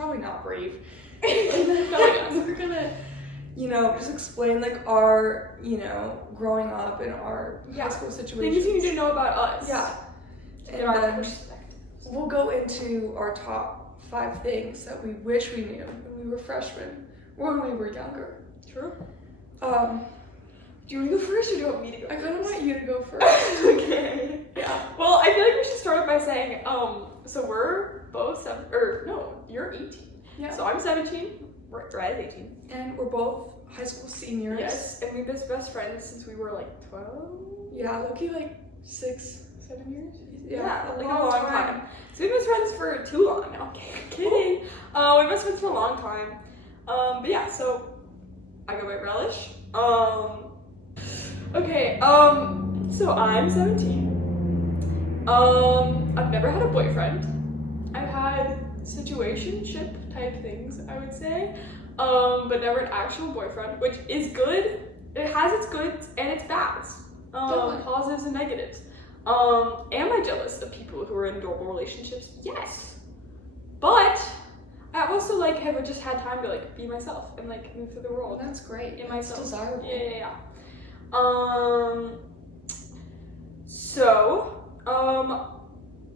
probably not brief. We're gonna, just explain like our, growing up and our high school situation. Things you need to know about us. Yeah. And our perspective. We'll go into our top 5 things that we wish we knew when we were freshmen or when we were younger. True. Do you want to go first or do you want me to go first? I kind of want you to go first. Okay. Yeah. Well, I feel like we should start off by saying, so we're both you're 18. Yeah. So I'm 17, Brad's 18. And we're both high school seniors. Yes, and we've been best friends since we were like 12. Yeah, lucky like 6, 7 years. Yeah, like a long time. So we've been friends for too long now. Kidding. We've been friends for a long time. But yeah, so I go by Relish. Okay, so I'm 17. I've never had a boyfriend. I've had situationship type things, I would say. But never an actual boyfriend, which is good. It has its goods and its bads. Positives and negatives. Am I jealous of people who are in adorable relationships? Yes. But I also have just had time to be myself and move through the world. Well, that's great. In myself. It's desirable. Yeah.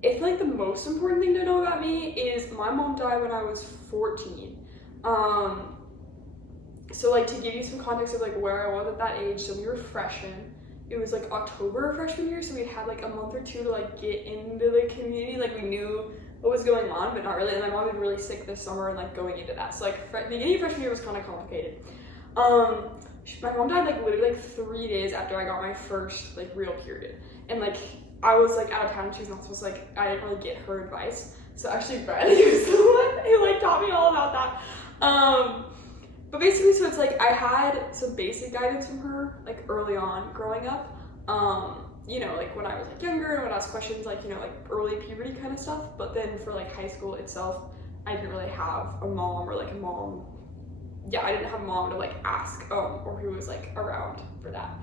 I feel like the most important thing to know about me is my mom died when I was 14. So to give you some context of where I was at that age, so we were freshmen. It was October of freshman year, so we'd had a month or two to get into the community. We knew what was going on, but not really. And my mom had been really sick this summer and going into that. So beginning of freshman year was kind of complicated. My mom died literally 3 days after I got my first real period. And I was out of town, she was not supposed to I didn't really get her advice. So actually Bradley was the one who taught me all about that. But basically, so it's I had some basic guidance from her early on growing up. When I was younger and would ask questions early puberty kind of stuff. But then for high school itself, I didn't really have a mom or a mom. Yeah, I didn't have a mom to ask or who was around for that.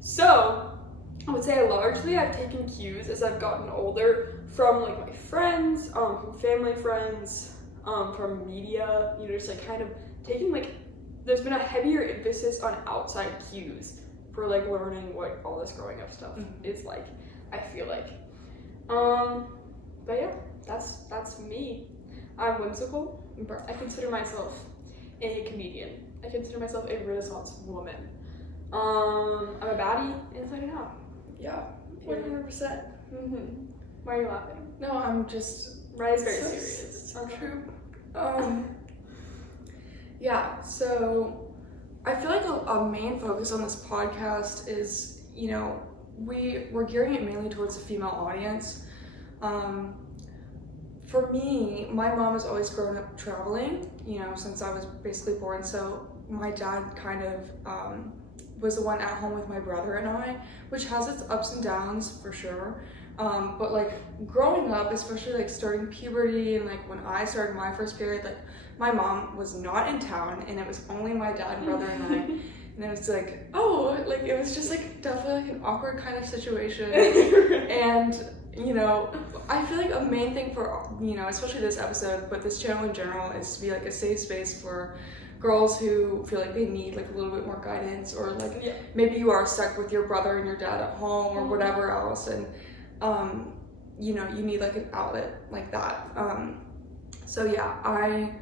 So I would say largely I've taken cues as I've gotten older from my friends, from family friends, from media, just kind of taking there's been a heavier emphasis on outside cues for learning what all this growing up stuff is I feel but yeah, that's me. I'm whimsical. I consider myself a comedian. I consider myself a Renaissance woman. I'm a baddie inside and out. Yeah, 100%. Why are you laughing? No, I'm just... Riley's very serious. So true. Yeah, so I feel a main focus on this podcast is, we're gearing it mainly towards the female audience. For me, my mom has always grown up traveling, since I was basically born. So my dad kind of was the one at home with my brother and I, which has its ups and downs for sure. But growing up, especially starting puberty and when I started my first period, my mom was not in town and it was only my dad, brother, and I. And it was it was just definitely an awkward kind of situation. And I feel a main thing for, especially this episode, but this channel in general, is to be a safe space for girls who feel they need a little bit more guidance, or maybe you are stuck with your brother and your dad at home or whatever else, and you need an outlet like that. So yeah, I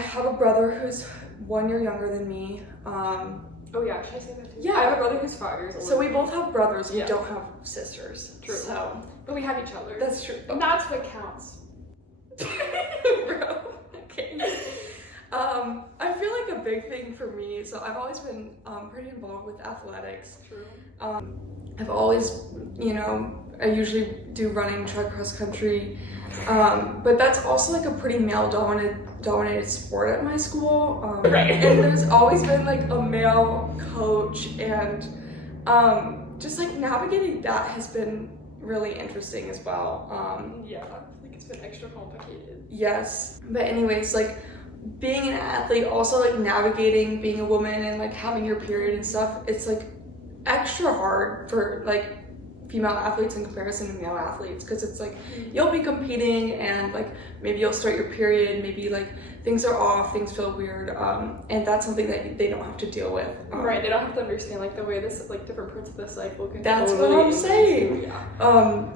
have a brother who's 1 year younger than me. Oh yeah, should I say that too? Yeah. I have a brother who's 5 years older. So we both have brothers. We don't have sisters. True. So, but we have each other. That's true. And that's what counts. Bro. Okay. I feel a big thing for me, so I've always been pretty involved with athletics. True. I've always, I usually do running, track, cross country, but that's also a pretty male dominated sport at my school. Right. And there's always been a male coach, and just navigating that has been really interesting as well. Yeah, it's been extra complicated. Yes, but anyways, being an athlete, also navigating being a woman and having your period and stuff, it's extra hard for female athletes in comparison to male athletes, because it's like you'll be competing and like maybe you'll start your period, maybe like things are off, things feel weird, and that's something that they don't have to deal with. Right, they don't have to understand like the way this like different parts of the cycle can. That's totally what I'm saying. Yeah.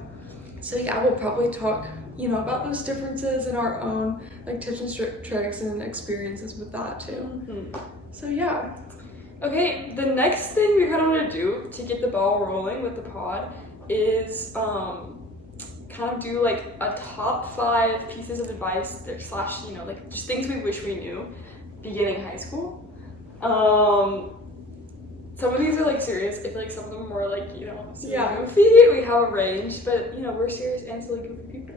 So yeah, we'll probably talk, you know, about those differences and our own like tips and tricks and experiences with that too. So yeah. Okay, the next thing we kind of want to do to get the ball rolling with the pod is kind of do like a top 5 pieces of advice that slash, you know, like just things we wish we knew beginning high school. Some of these are like serious. I feel like some of them are more like, you know, goofy. We have a range, but you know, we're serious and silly goofy people.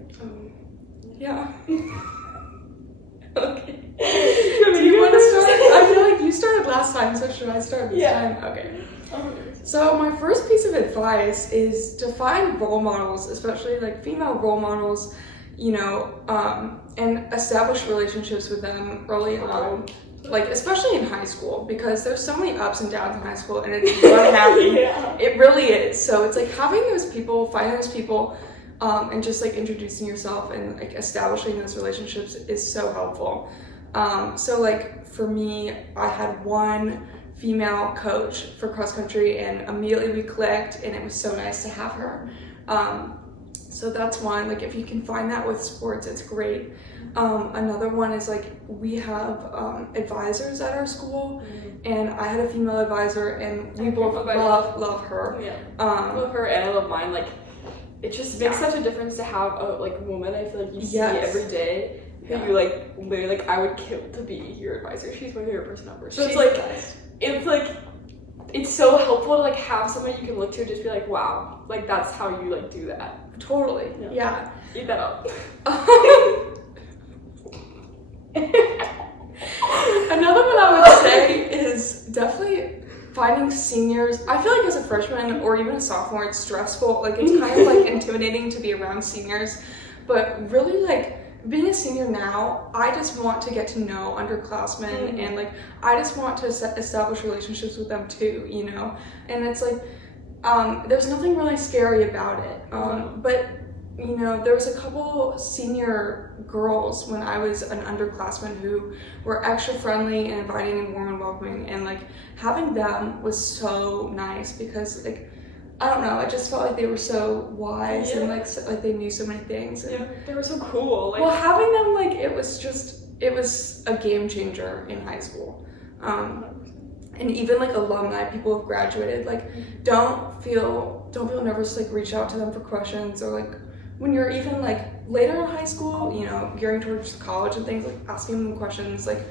Yeah. Okay. Do you want to start? I feel like you started last time, so should I start this time? Okay. So my first piece of advice is to find role models, especially like female role models, you know, and establish relationships with them early on. Like, especially in high school, because there's so many ups and downs in high school, and it's unhappy. It really is. So it's like having those people, finding those people, and just like introducing yourself and like establishing those relationships is so helpful. So like for me, I had one female coach for cross country, and immediately we clicked, and it was so nice to have her. So that's one. Like if you can find that with sports, it's great. Another one is like we have advisors at our school, and I had a female advisor, and we both love her. I love her and I love mine. Like it just makes such a difference to have a like woman I feel like you see every day who you like literally like I would kill to be your advisor. She's my favorite person ever. So it's like it's so helpful to like have somebody you can look to and just be like, wow, like that's how you like do that. Totally. Yeah. Eat that up. Another one I would say is definitely finding seniors. I feel like as a freshman or even a sophomore, it's stressful. Like it's kind of like intimidating to be around seniors, but really like being a senior now, I just want to get to know underclassmen and like I just want to establish relationships with them too, you know. And it's like there's nothing really scary about it. But you know, there was a couple senior girls when I was an underclassman who were extra friendly and inviting and warm and welcoming, and like having them was so nice because like I don't know, I just felt like they were so wise and like they knew so many things. And, they were so cool. Like, well, having them like it was a game changer in high school. And even like alumni, people who've graduated, like don't feel nervous to like reach out to them for questions, or like when you're even like later in high school, you know, gearing towards college and things, like asking them questions, like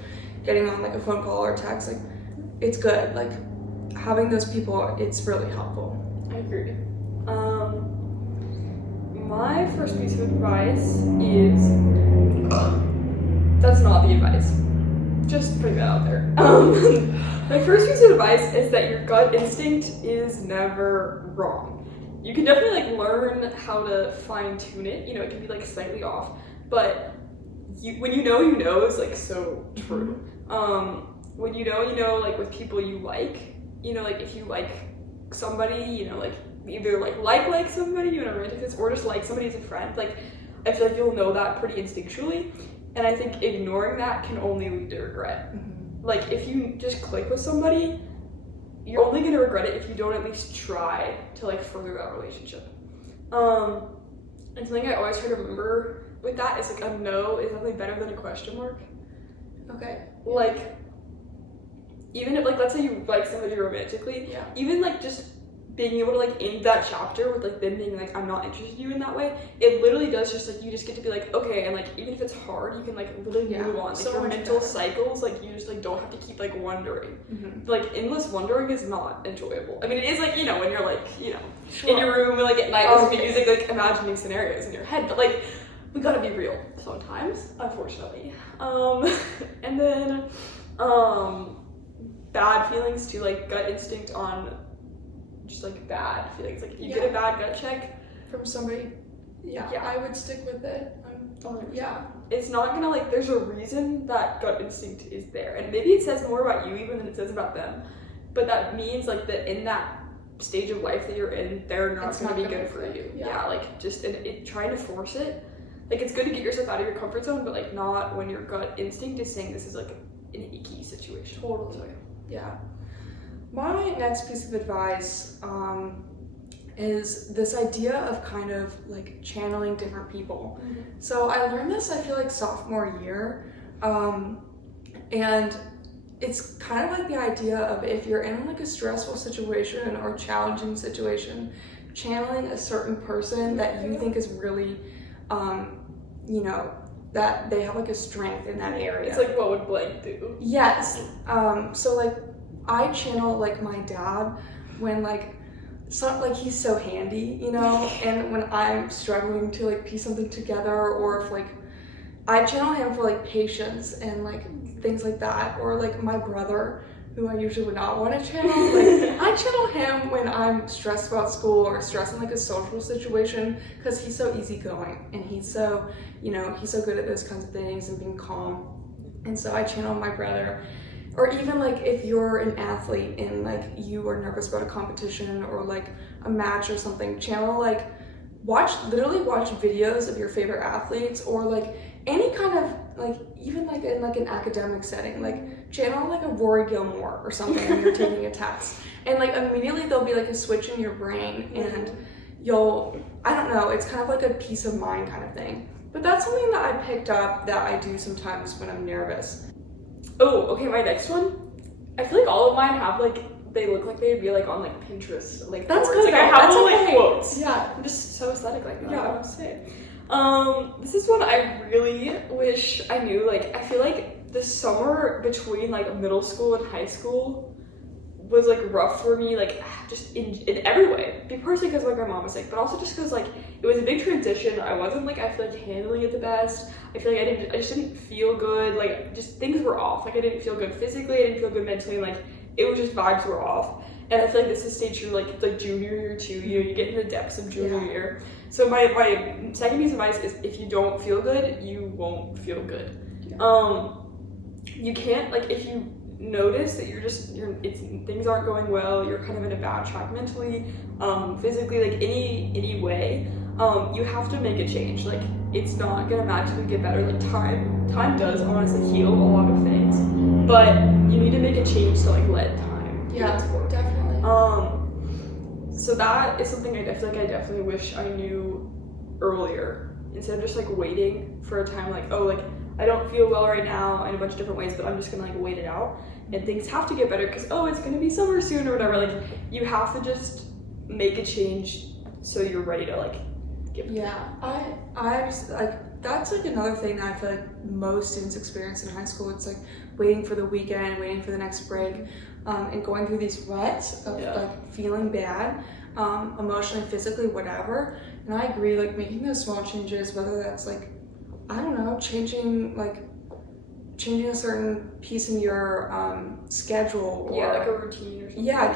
getting on like a phone call or text, like it's good. Like having those people, it's really helpful. I agree. My first piece of advice is that's not the advice. Just putting that out there. My first piece of advice is that your gut instinct is never wrong. You can definitely like learn how to fine tune it. You know, it can be like slightly off, but when you know is like so true. When you know, like with people you like, you know, like if you like somebody, you know, like either like somebody, you know, romantic sense, or just like somebody as a friend, like I feel like you'll know that pretty instinctually. And I think ignoring that can only lead to regret. Like if you just click with somebody, you're only gonna regret it if you don't at least try to like further that relationship. And something I always try to remember with that is like a no is definitely better than a question mark. Okay. Like even if like let's say you like somebody romantically, even like just being able to like end that chapter with like them being like I'm not interested in you in that way, it literally does just like you just get to be like okay, and like even if it's hard you can like literally move on. Like so your mental cycles, like you just like don't have to keep like wondering. Like endless wondering is not enjoyable. I mean it is like, you know, when you're like, you know, in your room like at night with music, like imagining scenarios in your head, but like we gotta be real sometimes, unfortunately. And then bad feelings too, like gut instinct on just like bad feelings. Like if you get a bad gut check from somebody, I would stick with it. It's not gonna like there's a reason that gut instinct is there, and maybe it says more about you even than it says about them, but that means like that in that stage of life that you're in, they're not going to be good for you. Yeah. Like just trying to force it. Like it's good to get yourself out of your comfort zone, but like not when your gut instinct is saying this is like an icky situation. Totally. So, yeah. My next piece of advice is this idea of kind of like channeling different people. Mm-hmm. So I learned this, I feel like sophomore year, and it's kind of like the idea of if you're in like a stressful situation or challenging situation, channeling a certain person that you think is really, you know, that they have like a strength in that area. It's like, what would blank do? Yes. So like I channel like my dad when like he's so handy, you know, and when I'm struggling to like piece something together, or if like I channel him for like patience and like things like that, or like my brother, who I usually would not want to channel, like I channel him when I'm stressed about school or stressed in like a social situation, because he's so easygoing and he's so, you know, he's so good at those kinds of things and being calm. And so I channel my brother. Or even like if you're an athlete and like you are nervous about a competition or like a match or something, channel like literally watch videos of your favorite athletes, or like any kind of like, even like in like an academic setting, like channel like a Rory Gilmore or something when you're taking a test, and like immediately there'll be like a switch in your brain and I don't know, it's kind of like a peace of mind kind of thing. But that's something that I picked up that I do sometimes when I'm nervous. Oh, okay, my next one. I feel like all of mine have like, they look like they'd be like on like Pinterest. Like that's quotes. good. Like I have them like quotes. Yeah. I'm just so aesthetic like that. Yeah. I must say. This is one I really wish I knew. Like I feel like the summer between like middle school and high school was like rough for me, like just in every way. Partially because like my mom was sick, but also just because like it was a big transition. I wasn't like, I feel like handling it the best. I feel like I just didn't feel good. Like just things were off. Like I didn't feel good physically. I didn't feel good mentally. Like it was just vibes were off. And I feel like this is stage you're like junior year too. You know, you get in the depths of junior year. So my second piece of advice is if you don't feel good, you won't feel good. Yeah. You can't, like, if you notice that things aren't going well, you're kind of in a bad track mentally, physically, like any way, you have to make a change. Like it's not gonna magically get better. Like time does honestly heal a lot of things, but you need to make a change to like let time do its work. Definitely. So that is something I definitely wish I knew earlier, instead of just like waiting for a time like, oh, like I don't feel well right now in a bunch of different ways, but I'm just gonna like wait it out, and things have to get better because, oh, it's gonna be summer soon or whatever. Like you have to just make a change so you're ready to like give it. Yeah, I just like, that's like another thing that I feel like most students experience in high school. It's like waiting for the weekend, waiting for the next break, and going through these ruts of like feeling bad, emotionally, physically, whatever. And I agree, like making those small changes, whether that's like, I don't know, changing a certain piece in your schedule, or like a routine or something. Yeah,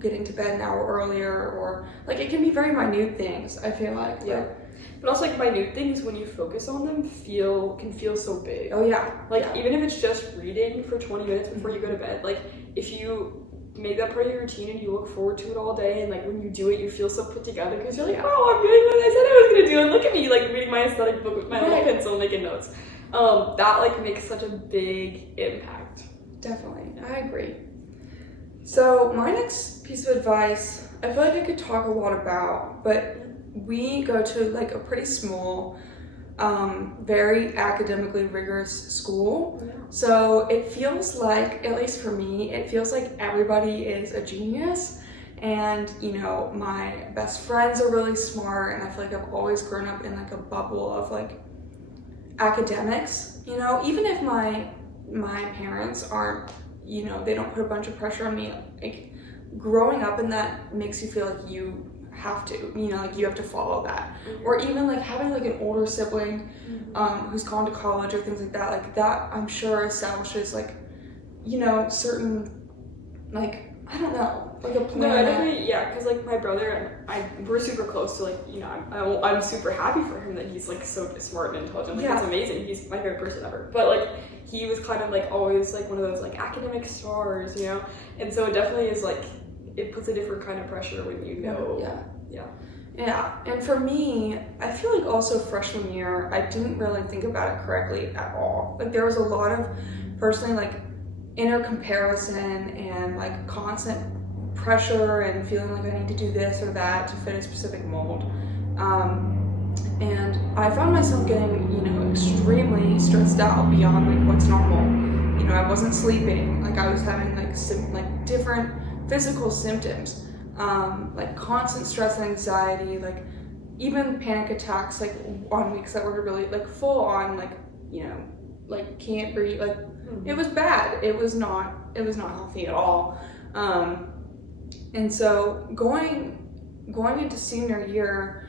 getting to bed an hour earlier, or like it can be very minute things, I feel like. Yeah. But also like minute things, when you focus on them, can feel so big. Oh yeah. Like even if it's just reading for 20 minutes before you go to bed, like if you make that part of your routine and you look forward to it all day, and like when you do it you feel so put together because you're like, oh, I'm doing what I said I was gonna do, and look at me like reading my aesthetic book with my little pencil making notes. That like makes such a big impact. Definitely, I agree. So my next piece of advice, I feel like I could talk a lot about, but we go to like a pretty small, very academically rigorous school. Yeah. So it feels like, at least for me, it feels like everybody is a genius. And, you know, my best friends are really smart, and I feel like I've always grown up in like a bubble of like academics, you know, even if my parents aren't, you know, they don't put a bunch of pressure on me. Like growing up in that makes you feel like you have to, you know, like you have to follow that. Mm-hmm. Or even like having like an older sibling who's gone to college or things like that I'm sure establishes like, you know, certain, like, I don't know, like a plan. No, I definitely, yeah, because like my brother and we're super close, so like, you know, I'm super happy for him that he's like so smart and intelligent. Like that's amazing. He's my favorite person ever. But like he was kind of like always like one of those like academic stars, you know, and so it definitely is like it puts a different kind of pressure when you know. Yeah, and for me, I feel like also freshman year, I didn't really think about it correctly at all. Like there was a lot of personally like inner comparison and like constant pressure and feeling like I need to do this or that to fit a specific mold. And I found myself getting, extremely stressed out beyond like what's normal. I wasn't sleeping, like I was having like different physical symptoms. Like constant stress and anxiety, like even panic attacks, like on weeks that were really like full on, like can't breathe, like it was bad. It was not healthy at all. And so going into senior year,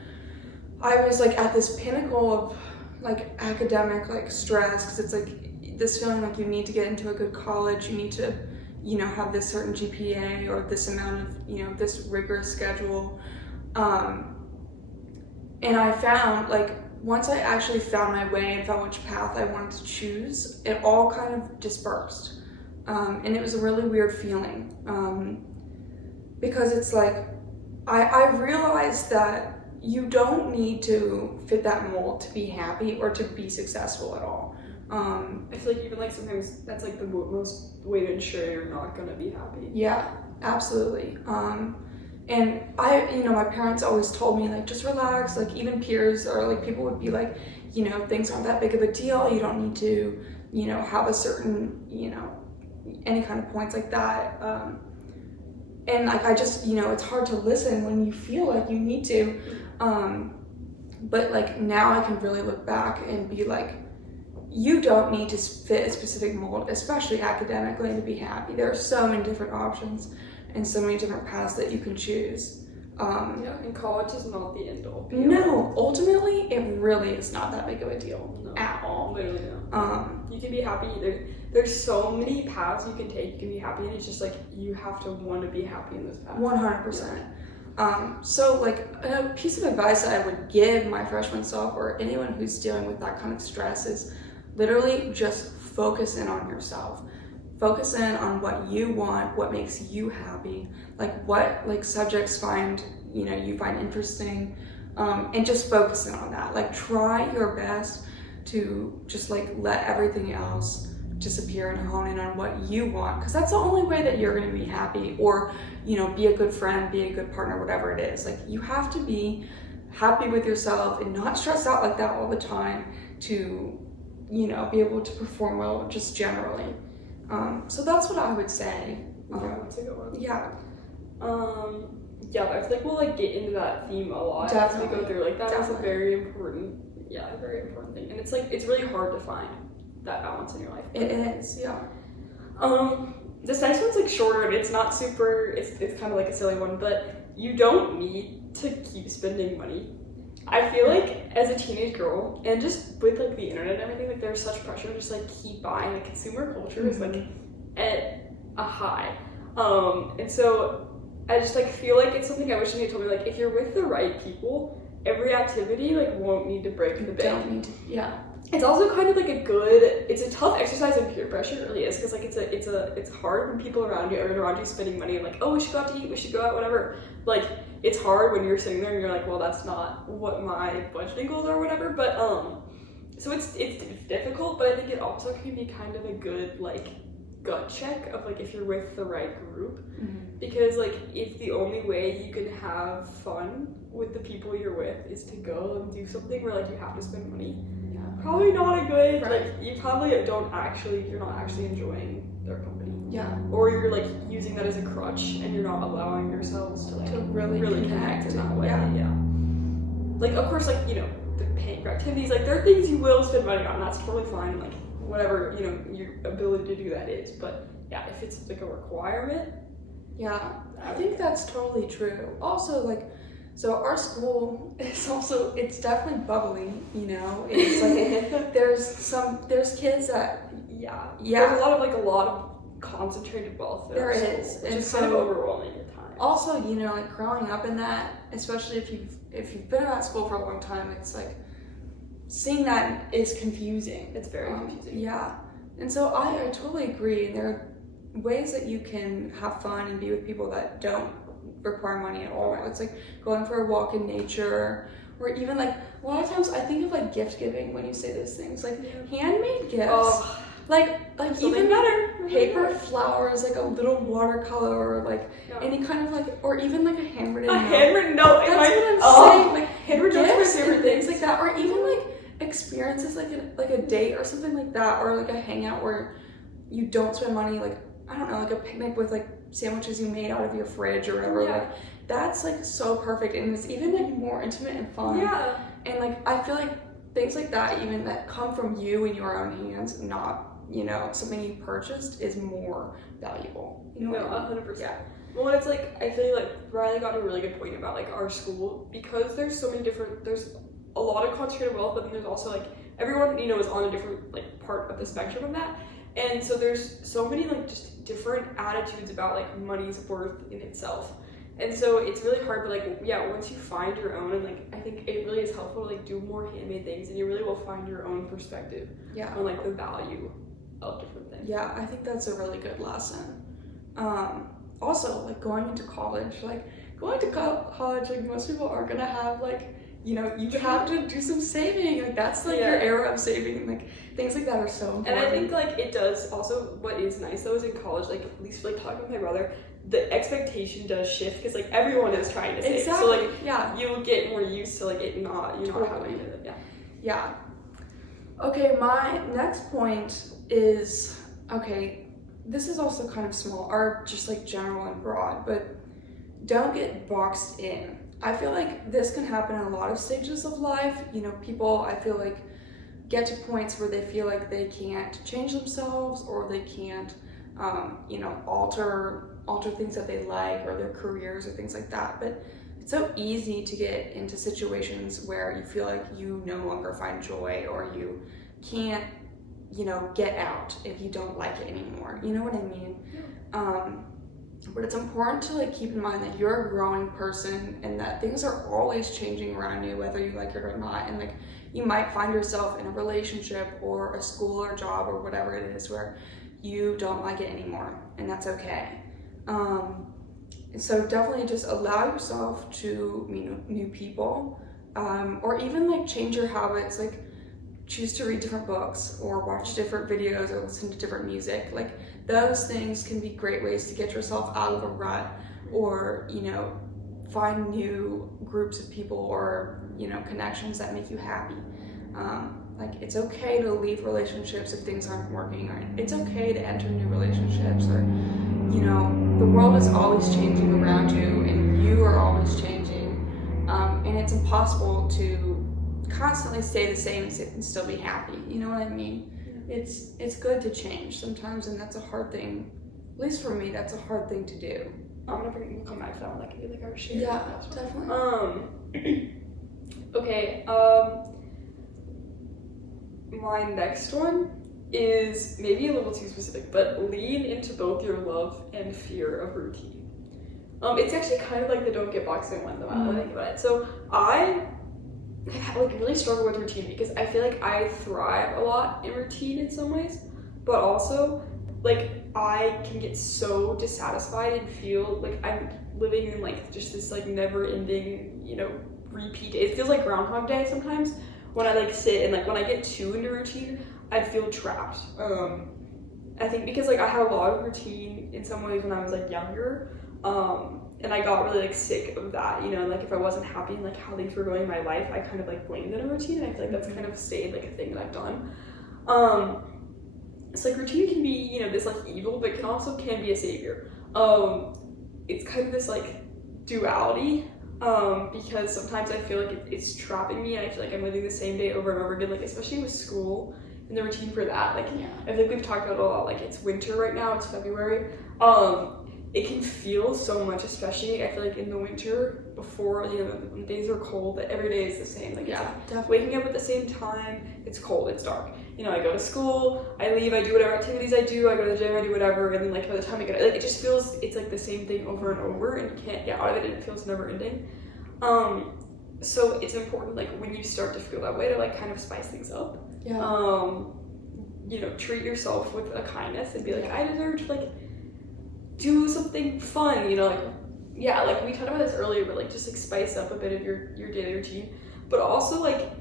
I was like at this pinnacle of like academic like stress, because it's like this feeling like you need to get into a good college, you need to have this certain GPA or this amount of, this rigorous schedule. And I found, like, once I actually found my way and found which path I wanted to choose, it all kind of dispersed. And it was a really weird feeling. Because it's like, I realized that you don't need to fit that mold to be happy or to be successful at all. I feel like even like sometimes that's like the most way to ensure you're not gonna be happy. Yeah, absolutely. And my parents always told me like, just relax, like even peers or like people would be like, things aren't that big of a deal. You don't need to, have a certain, any kind of points like that. And like, I just, it's hard to listen when you feel like you need to. But like now I can really look back and be like, you don't need to fit a specific mold, especially academically, to be happy. There are so many different options and so many different paths that you can choose. And college is not the end all. No, ultimately, it really is not that big of a deal at all. Literally no. You can be happy. There's so many paths you can take. You can be happy, and it's just like you have to want to be happy in this path. 100%. So like a piece of advice that I would give my freshman self or anyone who's dealing with that kind of stress is literally just focus in on yourself. Focus in on what you want, what makes you happy, like what like subjects you find interesting, and just focus in on that. Like try your best to just like let everything else disappear and hone in on what you want, because that's the only way that you're going to be happy or be a good friend, be a good partner, whatever it is. Like you have to be happy with yourself and not stress out like that all the time to be able to perform well just generally. So that's what I would say. That's a good one. Yeah. Yeah, but I feel like we'll like get into that theme a lot as we go through. Like that is a very important thing, and it's like it's really hard to find that balance in your life. It is, yeah. This next one's like shorter, and it's not super. It's kind of like a silly one, but you don't need to keep spending money. I feel like as a teenage girl, and just with like the internet and everything, like there's such pressure to just like keep buying. Like consumer culture is like at a high, and so I just like feel like it's something I wish somebody told me. Like if you're with the right people, every activity like won't need to break the bank. Don't need to, yeah. It's also kind of like it's a tough exercise in peer pressure. It really is, because like it's hard when people around you, everyone around you is spending money and like, oh, we should go out to eat, we should go out, whatever. Like it's hard when you're sitting there and you're like, well, that's not what my budgeting goals are, or whatever. But so it's difficult, but I think it also can be kind of a good like gut check of like if you're with the right group, because like if the only way you can have fun with the people you're with is to go and do something where like you have to spend money, probably not a good like you probably you're not actually enjoying their company, or you're like using that as a crutch and you're not allowing yourselves to like really connect in that way. Like of course, like the paying for activities, like there are things you will spend money on, that's totally fine, like whatever your ability to do that is, but if it's like a requirement, I think that's totally true. Also, like, so our school is also, it's definitely bubbly, it's like there's kids that there's a lot of concentrated wealth there is, which is kind of overwhelming at times. Also, like growing up in that, especially if you've been in that school for a long time, it's like seeing that is confusing. It's very confusing. And so I totally agree. And there ways that you can have fun and be with people that don't require money at all. It's like going for a walk in nature, or even like a lot of times I think of like gift giving when you say those things, like handmade gifts. Oh, like even better. paper flowers, like a little watercolor, or like any kind of like, or even like a handwritten note. Handwritten note. That's what I'm saying. Like handwritten gifts notes and things like that, or even like experiences like a date or something like that, or like a hangout where you don't spend money, like I don't know, like a picnic with like sandwiches you made out of your fridge or whatever. Like that's like so perfect, and it's even like more intimate and fun. Yeah. And like I feel like things like that, even that come from you in your own hands, not something you purchased, is more valuable. No, 100%. Yeah. Well, it's like I feel like Riley got a really good point about like our school, because there's so many different. There's a lot of concentrated wealth, but then there's also like everyone is on a different like part of the spectrum of that. And so there's so many like just different attitudes about like money's worth in itself. And so it's really hard, but like, once you find your own, and like, I think it really is helpful to like do more handmade things, and you really will find your own perspective on like the value of different things. Yeah, I think that's a really good lesson. Also, like going into college, like most people aren't gonna have like, you have to do some saving. Like that's like your era of saving. Like things like that are so important. And I think like it does also, what is nice though is in college, like at least like talking with my brother, the expectation does shift, because like everyone is trying to save. Exactly. So like you get more used to like it not having it. Yeah. Okay, my next point is, this is also kind of small, or just like general and broad, but don't get boxed in. I feel like this can happen in a lot of stages of life. People, I feel like, get to points where they feel like they can't change themselves, or they can't, alter things that they like, or their careers or things like that. But it's so easy to get into situations where you feel like you no longer find joy, or you can't, get out if you don't like it anymore. You know what I mean? But it's important to like keep in mind that you're a growing person, and that things are always changing around you, whether you like it or not. And like you might find yourself in a relationship or a school or job or whatever it is where you don't like it anymore, and that's okay. So definitely just allow yourself to meet new people, or even like change your habits, like choose to read different books or watch different videos or listen to different music. Like those things can be great ways to get yourself out of a rut, or find new groups of people, or connections that make you happy. Like it's okay to leave relationships if things aren't working, or it's okay to enter new relationships, or the world is always changing around you, and you are always changing, and it's impossible to constantly stay the same and still be happy. You know what I mean? It's good to change sometimes, and that's a hard thing. At least for me, that's a hard thing to do. We'll come back to that one. That can be like our share. Yeah, definitely. Okay. My next one is maybe a little too specific, but lean into both your love and fear of routine. It's actually kind of like the don't get boxed in one, though. I think about it. So I like really struggle with routine, because I feel like I thrive a lot in routine in some ways, but also like I can get so dissatisfied and feel like I'm living in like just this like never-ending repeat. It feels like Groundhog Day sometimes when I like sit, and like when I get too into routine, I feel trapped. I think because like I had a lot of routine in some ways when I was like younger, and I got really like sick of that, and like if I wasn't happy in like how things were going in my life, I kind of like blamed it on routine, and I feel like that's kind of stayed like a thing that I've done. It's like routine can be this like evil, but can be a savior. It's kind of this like duality, because sometimes I feel like it's trapping me, and I feel like I'm living the same day over and over again, like especially with school and the routine for that. Like I feel like we've talked about it a lot. Like it's winter right now, it's February. It can feel so much, especially I feel like in the winter before when days are cold, that every day is the same. Like it's waking up at the same time, it's cold, it's dark. I go to school, I leave, I do whatever activities I do, I go to the gym, I do whatever, and then like by the time I get like it just feels it's like the same thing over and over, and you can't get out of it, and it feels never ending. So it's important like when you start to feel that way to like kind of spice things up. Treat yourself with a kindness and be like, I deserve to like do something fun, you know, like, yeah, like we talked about this earlier, but like just like spice up a bit of your daily routine. But also like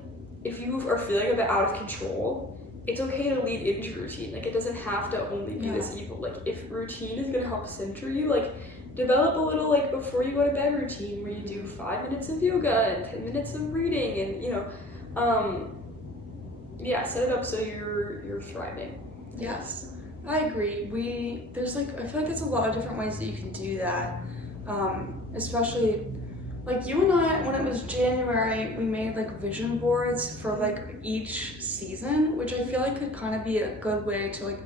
if you are feeling a bit out of control, it's okay to lead into routine. Like it doesn't have to only be this evil. Like if routine is gonna help center you, like develop a little like before you go to bed routine where you do 5 minutes of yoga and 10 minutes of reading and you know, yeah, set it up so you're thriving. Yes, I agree. There's like, I feel like there's a lot of different ways that you can do that. Especially like you and I, when it was January, we made like vision boards for like each season, which I feel like could kind of be a good way to like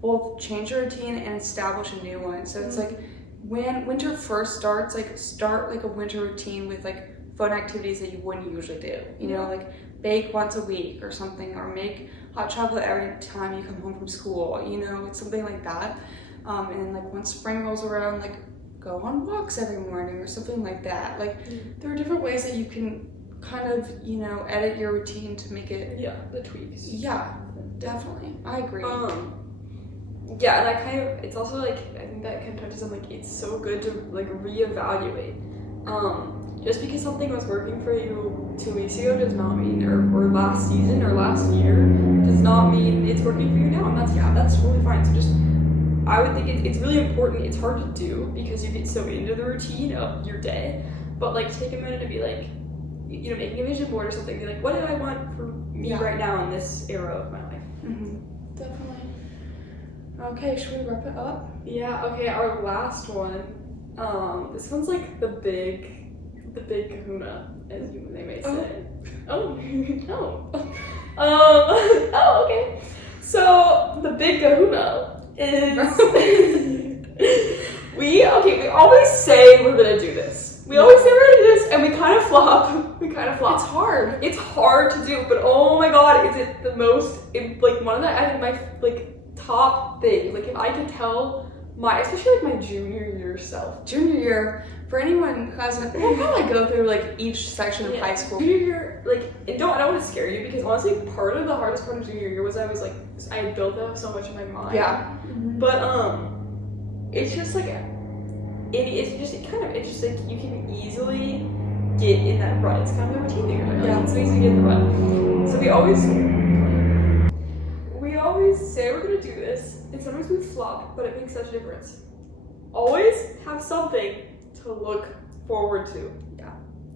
both change your routine and establish a new one. So it's like when winter first starts, like start like a winter routine with like fun activities that you wouldn't usually do. You know, like bake once a week or something, or make hot chocolate every time you come home from school. You know, it's something like that. And like once spring rolls around, like go on walks every morning or something like that. Like there are different ways that you can kind of, you know, edit your routine to make it. Yeah, the tweaks. Yeah, definitely. I agree. Yeah, and I kind of, it's also like, I think that kind of touches on like, it's so good to like reevaluate. Just because something was working for you 2 weeks ago does not mean, or last season or last year, does not mean it's working for you now. And that's really fine. So just, I would think it's really important. It's hard to do because you get so into the routine of your day, but like take a minute to be like, you know, making a vision board or something. Be like, what do I want for me right now in this era of my life? Definitely. Okay, should we wrap it up? Yeah. Okay. Our last one. This one's like the big kahuna, as they may say. Oh no. Oh, okay. So the big kahuna is we always say we're gonna do this. We always say we're gonna do this, and we kind of flop. It's hard. It's hard to do, but oh my god, is it the most like one of the I think my like top thing. Like if I could tell especially like my junior year self. Junior year, for anyone who hasn't, we'll probably go through like each section of high school. Junior year, like, I don't want to scare you because honestly, part of the hardest part of junior year was I had built up so much in my mind. Yeah. But it's just like it's just like you can easily get in that rut. It's kind of a routine thing. Right? Like, it's easy to get in the rut. So we always say we're gonna do this, and sometimes we flop, but it makes such a difference. Always have something to look forward to. Yeah.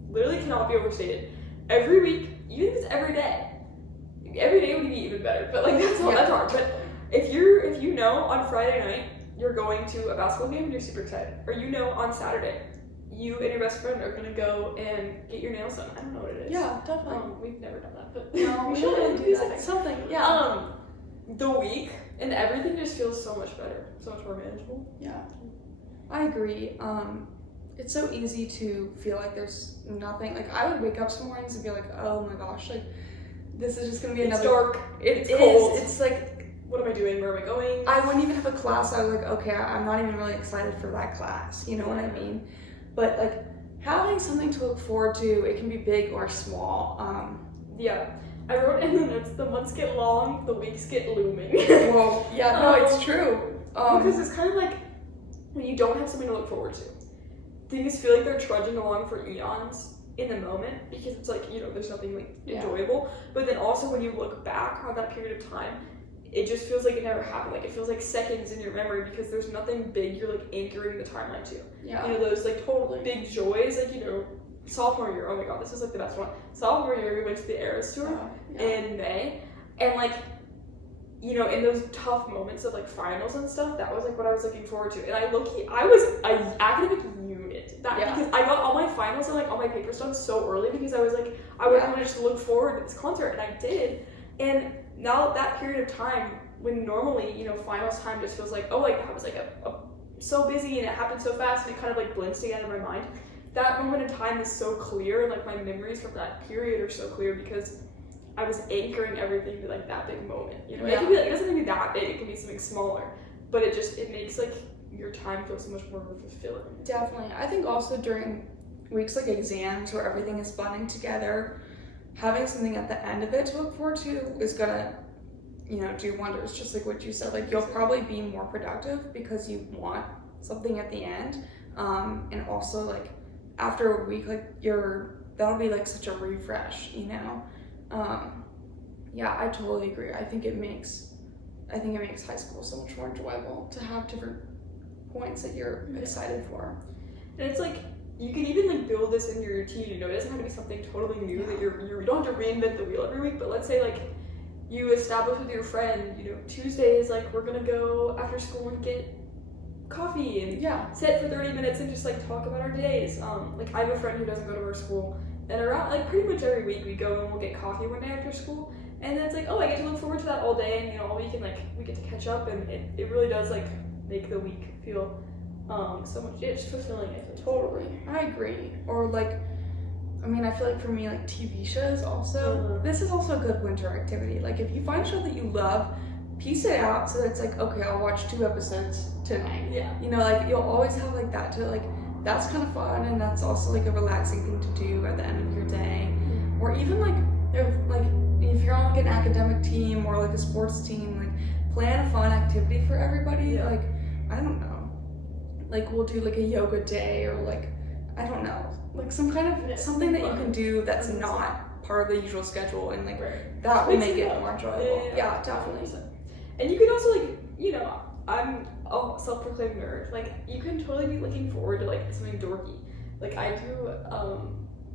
Literally cannot be overstated. Every week, even if it's every day would be even better. But like that's hard. But if you know on Friday night you're going to a basketball game and you're super excited, or you know on Saturday you and your best friend are gonna go and get your nails done. I don't know what it is. Yeah, definitely. We've never done that, but no, we should do that. Something. Yeah. The week and everything just feels so much better, so much more manageable. Yeah, I agree. It's so easy to feel like there's nothing. Like I would wake up some mornings and be like, oh my gosh, like this is just gonna be another. It's dark. It's cold. It's like, what am I doing? Where am I going? I wouldn't even have a class. I was like, okay, I'm not even really excited for that class. You know what I mean? But like having something to look forward to, it can be big or small. Yeah. I wrote in the notes, the months get long, the weeks get looming. Well, yeah, no, it's true. Because it's kind of like when you don't have something to look forward to, things feel like they're trudging along for eons in the moment because it's like, you know, there's nothing like enjoyable. But then also when you look back on that period of time, it just feels like it never happened. Like it feels like seconds in your memory because there's nothing big you're like anchoring the timeline to. Yeah. You know, those like totally big joys, like, you know, sophomore year, oh my god, this is like the best one. Sophomore year, we went to the Eras tour in May, and like, you know, in those tough moments of like finals and stuff, that was like what I was looking forward to. And I was an academic unit because I got all my finals and like all my papers done so early because I was like, I would want to just look forward to this concert, and I did. And now that period of time, when normally, you know, finals time just feels like, oh, like that was like a so busy and it happened so fast and it kind of like blends together in my mind. That moment in time is so clear, and like my memories from that period are so clear because I was anchoring everything to like that big moment. You know, it can be like, it doesn't have to be that big; it can be something smaller, but it makes like your time feel so much more fulfilling. Definitely, I think also during weeks like exams where everything is blending together, having something at the end of it to look forward to is gonna, you know, do wonders. Just like what you said, like you'll probably be more productive because you want something at the end. And also like after a week, like that'll be like such a refresh, you know? Yeah, I totally agree. I think it makes high school so much more enjoyable to have different points that you're excited for. And it's like, you can even like build this in your routine, you know, it doesn't have to be something totally new that you don't have to reinvent the wheel every week, but let's say like you establish with your friend, you know, Tuesdays, like we're gonna go after school and get coffee and sit for 30 minutes and just like talk about our days. Like I have a friend who doesn't go to our school, and around like pretty much every week we go and we'll get coffee one day after school, and then it's like, oh, I get to look forward to that all day, and you know, all week and like we get to catch up, and it really does like make the week feel so much, it's fulfilling, I think. Totally, I agree. Or like, I mean, I feel like for me, like TV shows also, this is also a good winter activity. Like if you find a show that you love, piece it out so that it's like, okay, I'll watch 2 episodes tonight. Yeah. You know, like you'll always have like that to like, that's kind of fun, and that's also like a relaxing thing to do at the end of your day. Or even like if you're on like an academic team or like a sports team, like plan a fun activity for everybody. Yeah. Like, I don't know. Like we'll do like a yoga day, or like, I don't know, like some kind of something that you can do that's not part of the usual schedule, and like that will make it more enjoyable. Yeah, definitely. And you can also like, you know, I'm a self-proclaimed nerd. Like you can totally be looking forward to like something dorky. Like I do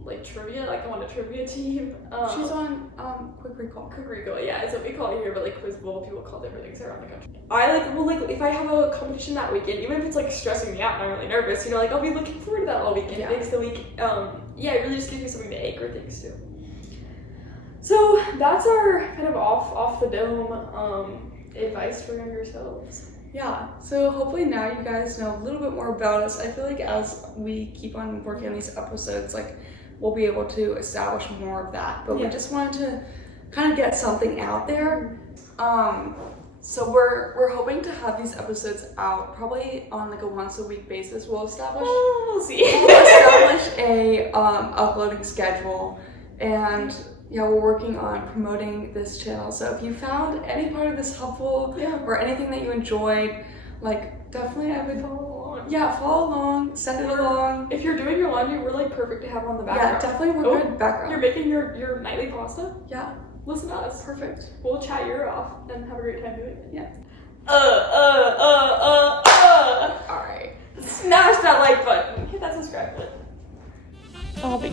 like trivia, like I'm on a trivia team. She's on Quick Recall. Quick Recall, yeah, it's what we call it here, but like Quiz Bowl, people call different things around the country. I like will like if I have a competition that weekend, even if it's like stressing me out and I'm really nervous, you know, like I'll be looking forward to that all weekend. It makes the week it really just gives me something to ache or things too. So that's our kind of off the dome advice for younger selves. Yeah, so hopefully now you guys know a little bit more about us. I feel like as we keep on working on these episodes, like we'll be able to establish more of that. But we just wanted to kind of get something out there. So we're hoping to have these episodes out probably on like a once a week basis. We'll establish a uploading schedule, and yeah, we're working on promoting this channel. So if you found any part of this helpful or anything that you enjoyed, like definitely I would follow along. Yeah, follow along, send it along. If you're doing your laundry, we're like perfect to have on the background. Yeah, definitely we're good background. You're making your nightly pasta? Yeah. Listen to us. Perfect. We'll chat your ear off and have a great time doing it. Yeah. Alright. Smash that like button. Hit that subscribe button. I'll be